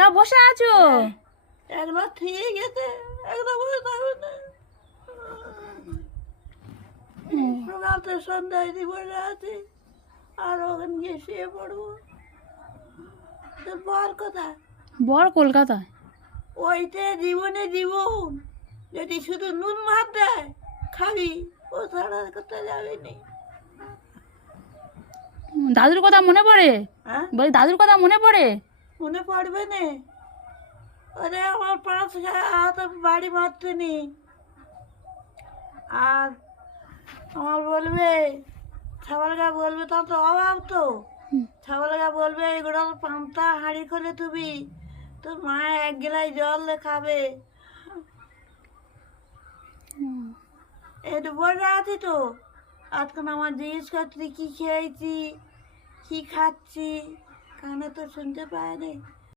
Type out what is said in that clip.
তা বসে আছো? একবার ঠিক গেছে, একবার বসে থাকবে না। সকাল থেকে সন্ধ্যা অবধি বসে আছি, আর ওখানে গিয়ে শুয়ে পড়বো। তোর বর কোথায়? বর কলকাতায়। ওইতে জীবনে জীবন, যদি শুধু নুন ভাত দেয় খাবি, ও ছাড়া কোথায় যাবি নি। দাদুর কথা মনে পড়ে? হ্যাঁ, বলি দাদুর কথা মনে পড়ে? মনে পড়বে নে। ওরে আমার পাঁচ হাত বাড়ি মারতে নি, আর আমার বলবে ছাগলগা বলবে, তার তো অভাব তো। ছাগলগা বলবে এগুলো পান্তা হাঁড়ি খোলে তুমি, তোর মা এক গেলাই জল খাবে। একটু বসে আছি তো, আজকাল আমার জিজ্ঞেস করছি কি খেয়েছি কি খাচ্ছি, কানে তো শুনতে পায় রে।